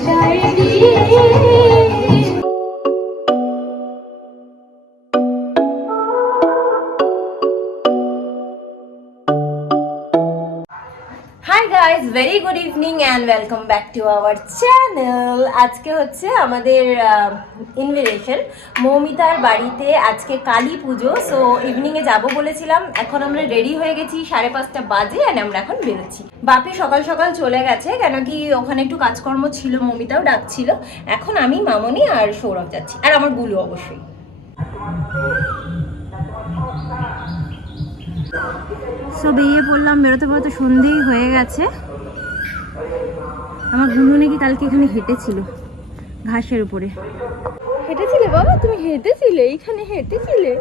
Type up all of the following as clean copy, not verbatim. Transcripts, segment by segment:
Hi guys, very good evening and welcome back to our channel. আজকে হচ্ছে আমাদের invitation মৌমিতার বাড়িতে। আজকে কালী পুজো, সো ইভিনিংয়ে যাব বলেছিলাম। এখন আমরা রেডি হয়ে গেছি, 5:30 বাজে, অ্যান্ড আমরা এখন বেরোচ্ছি। বাপি সকাল সকাল চলে গেছে, কেন কি ওখানে একটু কাজকর্ম ছিল, মৌমিতাও ডাকছিল। এখন আমি, মামনি আর সৌরভ যাচ্ছি, আর আমার গুলো অবশ্যই। সো বেরিয়ে পড়লাম, বেরোতে বেরোতে সন্ধেই হয়ে গেছে। আমার গুলো নাকি কালকে এখানে হেঁটেছিল, ঘাসের উপরে হেঁটেছিলে। বাবা তুমি হেঁটেছিলে, এইখানে হেঁটেছিলে?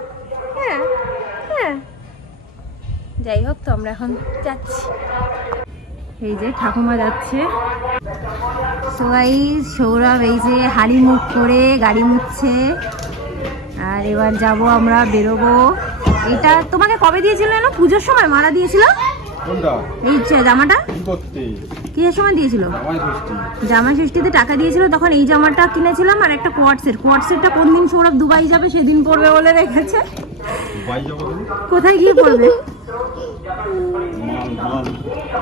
হ্যাঁ হ্যাঁ, যাই হোক, তো আমরা এখন যাচ্ছি। এই যে ঠাকুমা যাচ্ছে। সো গাইস, সৌরভ এই যে হাড়ি মুখ করে গাড়ি মুছছে, আর এবার যাব আমরা, বেরোবো। এটা তোমাকে কবে দিয়েছিল না? পুজোর সময় মারা দিয়েছিল। কোনটা? এই জামাটা কি করতে? কিসের সময় দিয়েছিল? জামাই ষষ্ঠীতে টাকা দিয়েছিল, তখন এই জামাটা কিনেছিলাম। আর একটা কোয়ার্টসেটটা কোন দিন সৌরভ দুবাই যাবে সেদিন পরবে বলে রেখেছে। দুবাই যাবো? কোথায় গিয়ে পরবে?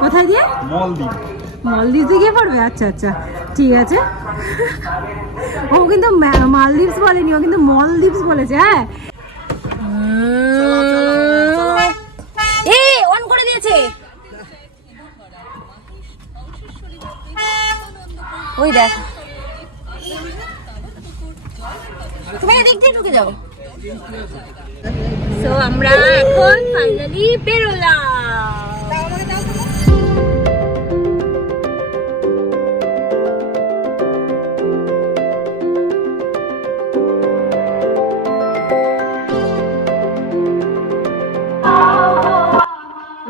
কোথায় দিয়ে? মলদ্বীপে গিয়ে পড়বে। আচ্ছা আচ্ছা, ঠিক আছে। ও কিন্তু মালদ্বীপস বলেনি, ও কিন্তু মলদ্বীপস বলেছে। হ্যাঁ, অন করে দিয়েছে। ওই দেখ, তুমি এদিক দিয়ে ঢুকে যাও। সো আমরা এখন ফাইনালি বেরোলাম।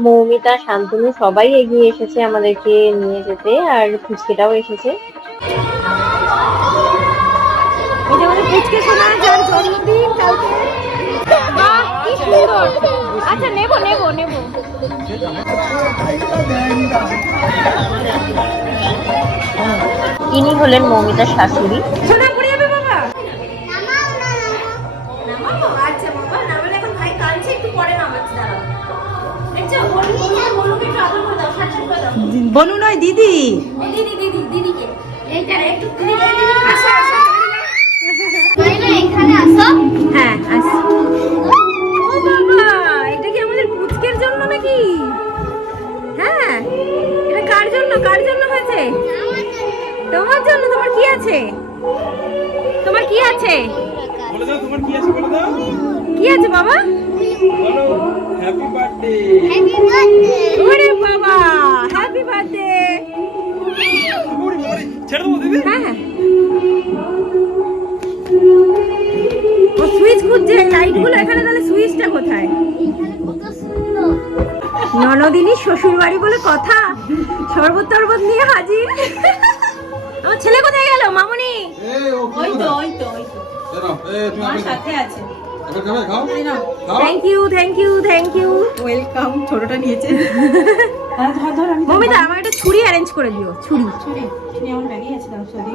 মৌমিতা, শান্তনু সবাই এগিয়ে এসেছে আমাদেরকে নিয়ে যেতে, আর ফুচকেটাও এসেছে। এই যে আমাদের ফুচকে সোনা, যার জন্মদিন কালকে। বাহ, কি সুন্দর। আচ্ছা, নেব। ইনি হলেন মৌমিতার শাশুড়ি। সোনা পড়ে যাবে বাবা। নামাবো? আচ্ছা বাবা, নামালে এখন ভাই কাঁদছে, একটু পরে নামাচ্ছি, দাঁড়াও। বনু নয়, দিদি। দিদিকে এইটা একটু এখানে আসো। হ্যাঁ, আসো। ও বাবা, এটা কি আমাদের পুচকের জন্য নাকি? হ্যাঁ, এটা কার জন্য হয়েছে? তোমার জন্য। তোমার কি আছে? বলে দাও তোমার কি আছে, বলে দাও। কি আছে বাবা? বলো হ্যাপি বার্থডে। ওরে বাবা, হ্যাপি বার্থডে। ছেড়ে দেবো দিদি। হ্যাঁ, ও সুইচ খুঁজছে, লাইটগুলো এখানে, তাহলে সুইচটা কোথায়? ননদিনী শ্বশুর বাড়ি বলে কথা, শরবত টরবত নিয়ে হাজির। আমার ছেলে কোথায় গেল? মামুনি ওই তো তোমার সাথে আছে। Thank you. ওয়েলকাম। ছোটটা নিয়েছে। ধর আমি। মমিতা, আমার একটা ছুরি অ্যারেঞ্জ করে দিও। ছুরি আমার ব্যাগেই আছে, দাও। সরি,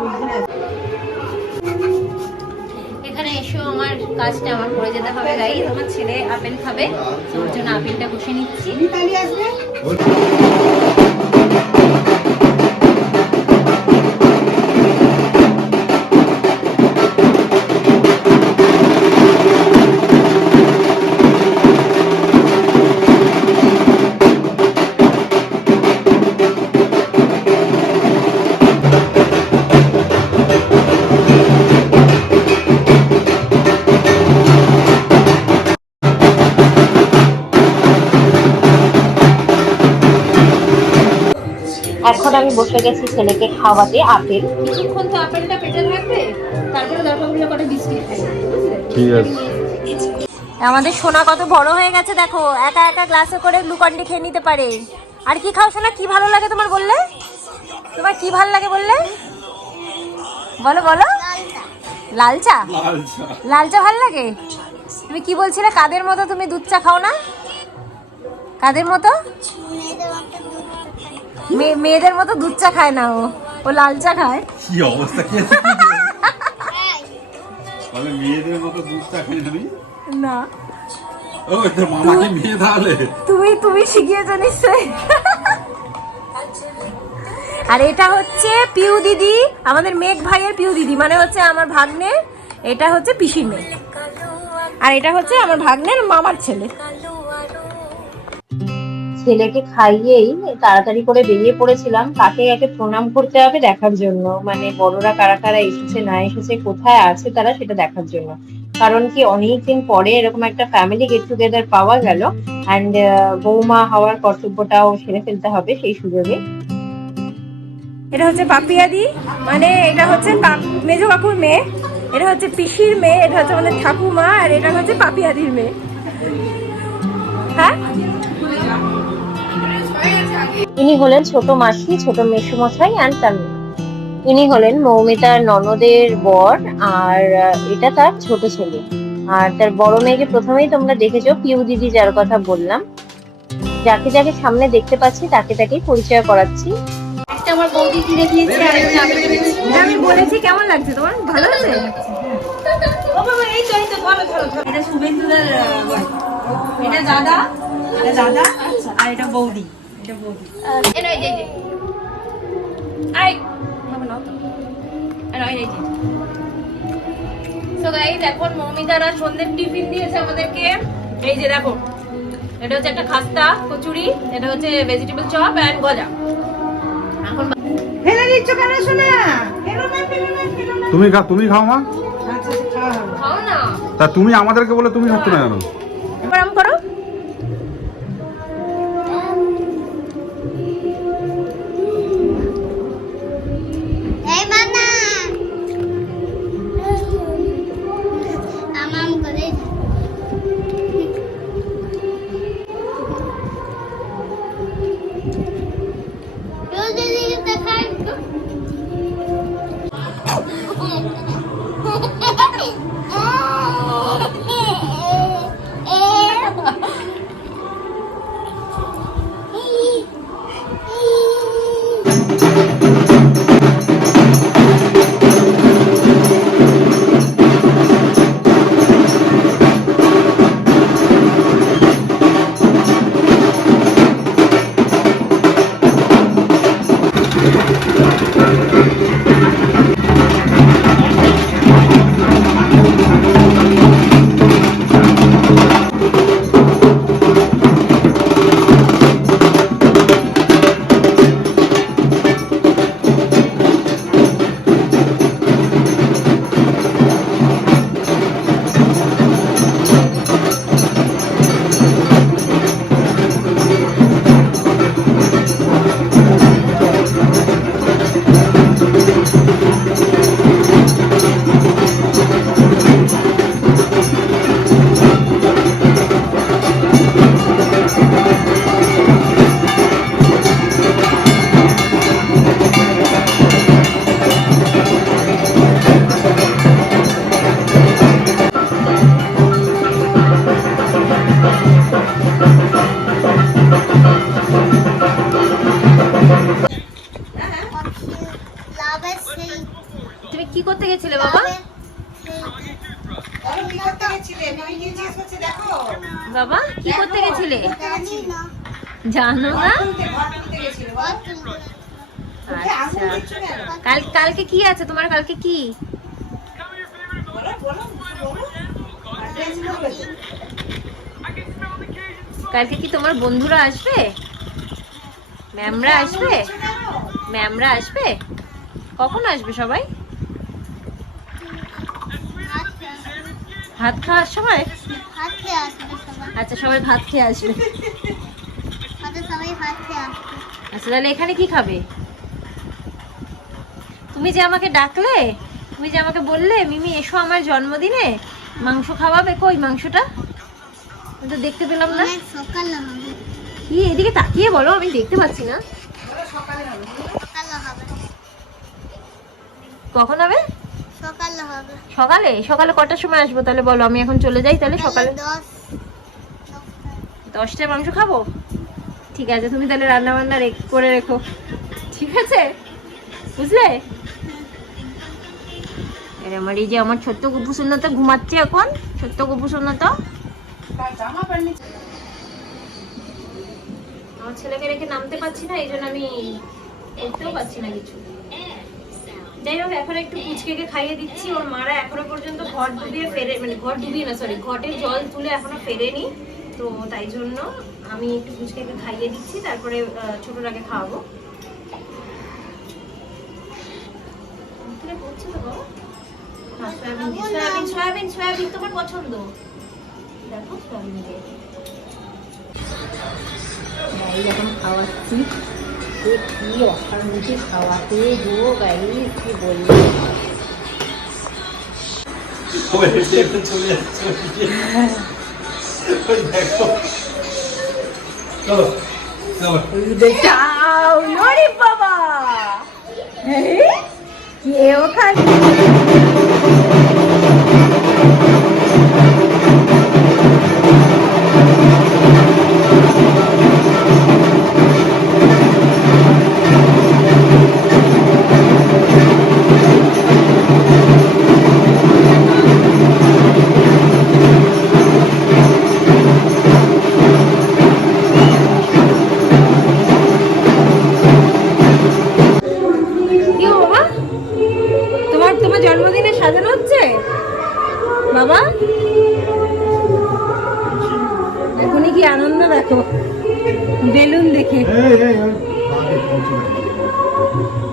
এখানে এসো, আমার কাজটা আমার করে যেতে হবে। গাইস, আমার ছেলে আপেল খাবে, ওর জন্য আপেলটা কষে নিচ্ছি। আসবে। এখন আমি বসে গেছি ছেলেকে খাওয়াতে আপেল। কিছুক্ষণ তো আপেলটা পেটে থাকবে, তারপরে দরকার হলে কটা বিস্কিট খাই। ঠিক আছে। আমাদের সোনা কত বড় হয়ে গেছে দেখো, একা একা গ্লাসে করে গ্লুকন্ডি খেয়ে নিতে পারে। আর কি খাও সোনা? কি ভালো লাগে তোমার বললে? তোমার কি ভালো লাগে বললে? বলো। লাল চা ভালো লাগে। তুমি কি বলছিলে? কাদের মতো তুমি দুধ চা খাও না? কাদের মতো? মেয়েদের মতো দুধ চা খায় না ও। ও লাল চা খায়। কি অবস্থা কি তাহলে মেয়েদের মতো দুধ চা খেয়ে জানি না ও তোর মামাকে মেয়ে তাহলে তুমি শিখিয়েছো নিশ্চয়ই। আর এটা হচ্ছে পিউ দিদি, আমাদের মেঘ ভাইয়ের পিউ দিদি, মানে হচ্ছে আমার ভাগ্নের, এটা হচ্ছে পিসির মেয়ে, আর এটা হচ্ছে আমার ভাগ্নের মামার ছেলে। ছেলেকে খাইয়েই তাড়াতাড়ি করে বেরিয়ে পড়েছিলাম, কাকে কাকে প্রণাম করতে হবে দেখার জন্য, মানে বড়রা কারা কারা এসেছে না এসেছে, কোথায় আছে তারা সেটা দেখার জন্য। কারণ কি অনেকদিন পরে এরকম একটা ফ্যামিলি গেট টুগেদার পাওয়া গেল, অ্যান্ড বৌমা হওয়ার কর্তব্যটাও সেরে ফেলতে হবে সেই সুযোগে। এটা হচ্ছে পাপিয়াদি, মানে এটা হচ্ছে মেজো কাকুর মেয়ে, এটা হচ্ছে পিসির মেয়ে, এটা হচ্ছে আমাদের ঠাকুমা, আর এটা হচ্ছে পাপিয়াদির মেয়ে। হ্যাঁ, ইনি হলেন ছোট মাসি, ছোট মেসুমশাই অ্যান্ড তার মেয়ে। ইনি হলেন মৌমিতার ননদের বর, আর এটা তার ছোট ছেলে। আর তার বড় মেয়েকে প্রথমেই তোমরা দেখেছো, পিউ দিদি যার কথা বললাম। যাকে যাকে সামনে দেখতে পাচ্ছি তাকে তাকেই পরিচয় করাচ্ছি। একটা আমার বৌদি কিনে দিয়েছে আর একটা আমি কিনেছি। এটা আমি বলেছি, কেমন লাগছে তোমার? ভালো লাগছে? ও বাবা এই তো ধরো ধরো ধরো। এটা শুভেন্দুদার এটা দাদা, আর এটা বৌদি, এটা বৌদি। এখন মৌমিতারা সন্ধ্যের টিফিন দিয়েছে আমাদেরকে। এই যে দেখো, এটা হচ্ছে একটা খাস্তা কচুরি, এটা হচ্ছে ভেজিটেবল চপ এন্ড গজা। এখন ফেলে দিচ্ছ কেন শোনা? ফেলো না ফেলো না ফেলো না। তুমি খাও মা আচ্ছা খাওয়া হবে। খাও না, তা তুমি আমাদেরকে বলে তুমি খাচ্ছ না কেন? আরাম করো। এই মানা আমাম করে যদি দেখাই তুমি কি করতে গেছিলে বাবা? বাবা কি করতে গেছিলে? জানো না? আচ্ছা, কালকে কি আছে তোমার? কালকে কি? কালকে কি তোমার বন্ধুরা আসবে? ম্যামরা আসবে? ম্যামরা আসবে? কখন আসবে সবাই? ভাত খাওয়ার সময়? ভাত খেয়ে আসবে সবাই। আচ্ছা, সবাই ভাত খেয়ে আসবে। সবাই ভাত খেয়ে আসবে। আচ্ছা, তাহলে এখানে কি খাবে? তুমি যে আমাকে ডাকলে, তুমি যে আমাকে বললে মিমি এসো আমার জন্মদিনে, মাংস খাওয়াবে, কই মাংসটা? আমি তো দেখতে পেলাম না। অনেক সকালে হবে। কি এদিকে তাকিয়ে বলো, আমি দেখতে পাচ্ছি না। সকালে হবে। কখন হবে? সকালে হবে। সকালে? সকালে কটার সময় আসবো তাহলে বলো, আমি এখন চলে যাই তাহলে সকালে। 10টায় মাংস খাবো? ঠিক আছে, তুমি তাহলে রান্না বান্না করে রেখো, ঠিক আছে? বুঝলে? এর আমার এই যে আমার ছোট্ট গপু সুন্নত ঘুমাচ্ছে এখন, ছোট্ট গপু সুন্নত। আমার ছেলেকে রেখে নামতে পারছি না, এই জন্য আমি উঠতেও পারছি না কিছু। যাই হোক, এখন একটু পুচকেকে খাইয়ে দিচ্ছি। ওর মারা এখনো পর্যন্ত ঘট ডুবিয়ে ফেরে, মানে ঘট ডুবিয়ে না, সরি, ঘটের জল তুলে এখনো ফেরেনি। তো তাই জন্য আমি একটু পুচকেকে খাইয়ে দিচ্ছি, তারপরে ছোটটাকে খাওয়াবো। পড়ছে তো বাবা? না, সয়াবিন সয়াবিন সয়াবিন তোমার পছন্দ। দেখো সয়াবিন দিয়ে এখন খাওয়াচ্ছি। কি অশান্তি খাওয়াতে গো গাইস, কি বলবো। চলে যাচ্ছে দেখো। চলো দেখাও নরি বাবা। কে ওখানে? জন্মদিনে সাজানো হচ্ছে বাবা। এখনই কি আনন্দ দেখো, বেলুন দেখে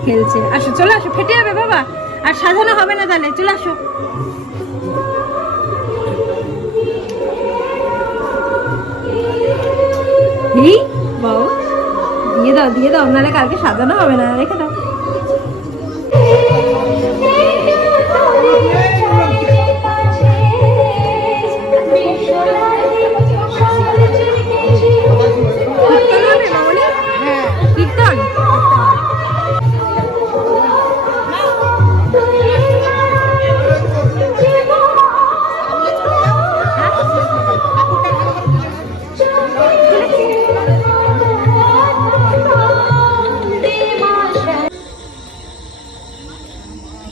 খেলছে। আসো, চলে আসো, ফেটে যাবে বাবা। আর সাজানো হবে না তাহলে, চলে আসো। বাবা দিয়ে দাও, নাহলে কালকে সাজানো হবে না, রেখে দাও। কীর্তন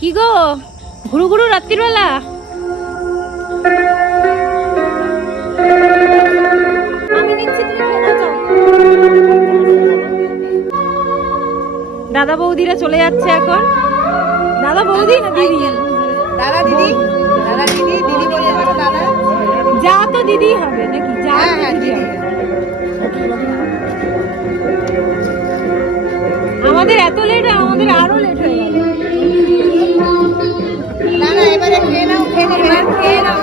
কি গো, ঘুরু ঘুরু রাত্রিবেলা? আমি নিচ্ছি, তুমি খেতে চাও? দাদা বৌদিরা চলে যাচ্ছে এখন। দাদা বৌদি না দিদি? দাদা দিদি, দাদা দিদি, দিদি বলে দাদা। যা তো দিদি হবে নাকি? যা দিদি হবে। আমাদের এত লেট, আমাদের আরো লেট হয়ে গেল। না না, এবারে খেয়ে নাও, খেয়ে নাও।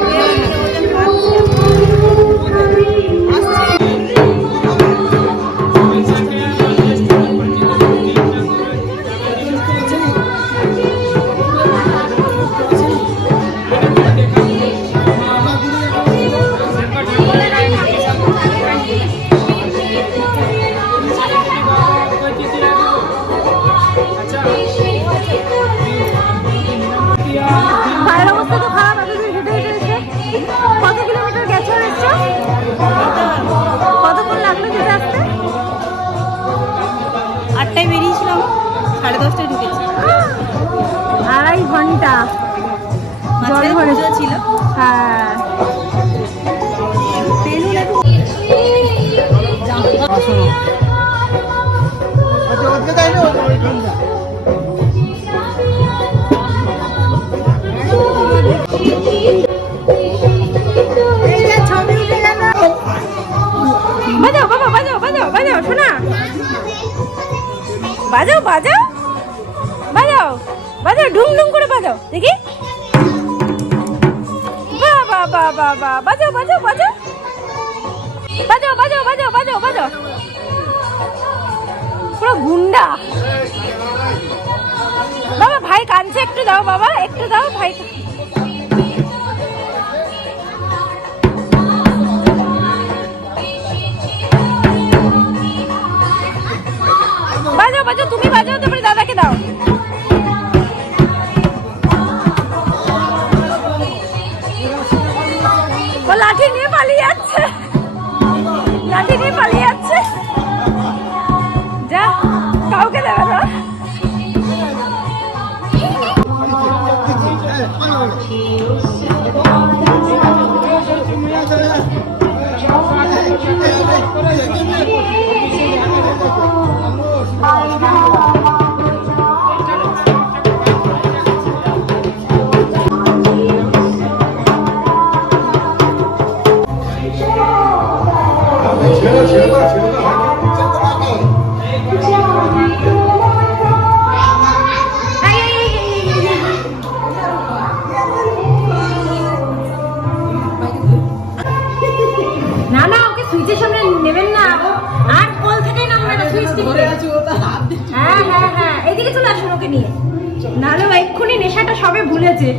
পায়ের অবস্থা তো খারাপ, এতদিন হেঁটে হেঁটে এসে। কত কিলোমিটার গেছো এসছো? কতক্ষণ লাগলো যেতে আসতে? 8টায় বেরিয়েছিলাম, 10:30টায় ঢুকেছি। 2.5 ঘন্টা জল ভরে ছিল। হ্যাঁ, বাজাও বাবা, বাজাও বাজাও বাজাও শোনা, বাজাও বাজাও বাজাও বাজাও, ঢুম ঢুম করে বাজাও দেখি। বাবা বাবা বাবা, বাজাও বাজাও বাজাও বাজাও বাজাও বাজাও বাজাও বাজাও, পুরো গুন্ডা। বাবা ভাই কাঁদছে, একটু দাও বাবা, একটু দাও ভাই। বাজাও বাজাও, তুমি বাজাও, তারপরে দাদাকে দাও। ও লাঠি নিয়ে পালিয়ে যাচ্ছে, লাঠি নিয়ে পালিয়ে যাচ্ছে। যা, কাউকে দেবে না। না না, ওকে সুইচের সামনে নেবেন না, ও আর কল থেকেই নামবে না, সুইচ টিপবে। হ্যাঁ হ্যাঁ হ্যাঁ, এইদিকে চলে আসুন ওকে নিয়ে, নাহলে ও এক্ষুনি নেশাটা সবে ভুলেছে।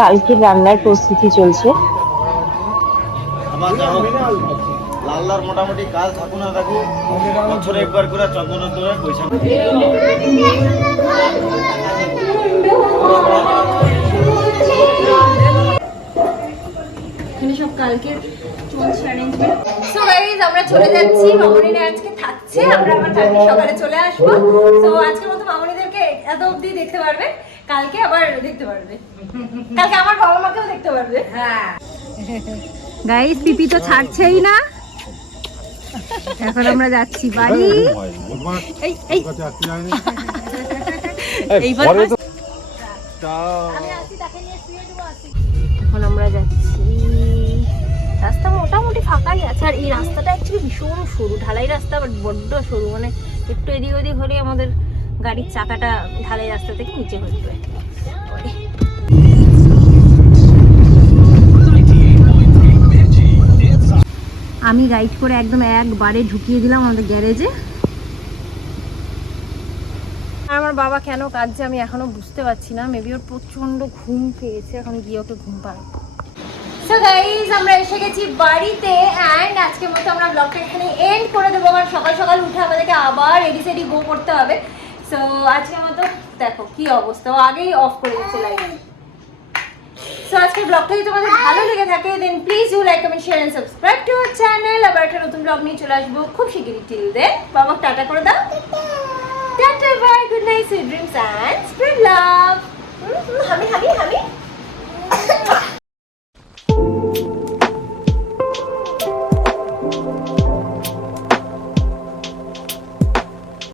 কালকে রান্নার প্রস্তুতি চলছে। আবার যা হোক, লাল্লার মোটামুটি কাজ থাকুক না থাকুক, বছরে একবার করে চন্দনের তোরে পয়সা। এখানে সব কালকে চলছে অ্যারেঞ্জমেন্ট। সো গাইস, আমরা চলে যাচ্ছি, মামনিরা আজকে থাকছে, আমরা আবার কালকে সকালে চলে আসবো। সো আজকের মতো মামনিদেরকে এত অবধি দেখতে পারবে, কালকে আবার দেখতে পারবে, কালকে আমার বাবা মাকেও দেখতে পারবে। হ্যাঁ গাইস, পিপি তো ছাড়ছেই না, এখন আমরা যাচ্ছি বাড়ি। এই এই এইবার এখন আমরা যাচ্ছি, রাস্তা মোটামুটি ফাঁকাই আছে, আর এই রাস্তাটা অ্যাকচুয়ালি ভীষণ সরু, ঢালাই রাস্তা, বাট বড্ড সরু, মানে একটু এদিক ওদিক হলে আমাদের গাড়ির চাকাটা ঢালাই রাস্তা থেকে নিচে হচ্ছে। আমি গাইড করে একদম একবারে ঢুকিয়ে দিলাম আমাদের গ্যারেজে। আর আমার বাবা কেন কাঁদছে আমি এখনো বুঝতে পারছি না, মেবি ওর প্রচন্ড ঘুম পেয়েছে, এখন গিয়ে ওকে ঘুম পাড়াবো। সো গাইজ, আমরা এসে গেছি বাড়িতে, অ্যান্ড আজকের মতো আমরা ব্লগটা এখানে এন্ড করে দেবো, কারণ সকাল সকাল উঠে আমাদেরকে আবার রেডি সেডি গো করতে হবে। সো আজকের মতো দেখো কি অবস্থা, ও আগেই অফ করে দিচ্ছে লাইট। সো আজকের ব্লগটা যদি তোমাদের ভালো লেগে থাকে, then please do like, comment, share and subscribe to our channel. আবার একটা নতুন ব্লগ নিয়ে চলে আসবো খুব শিগগিরই। টিল দেন বাবা টাটা করে দাও, tata bye, good night, sweet dreams and spread love.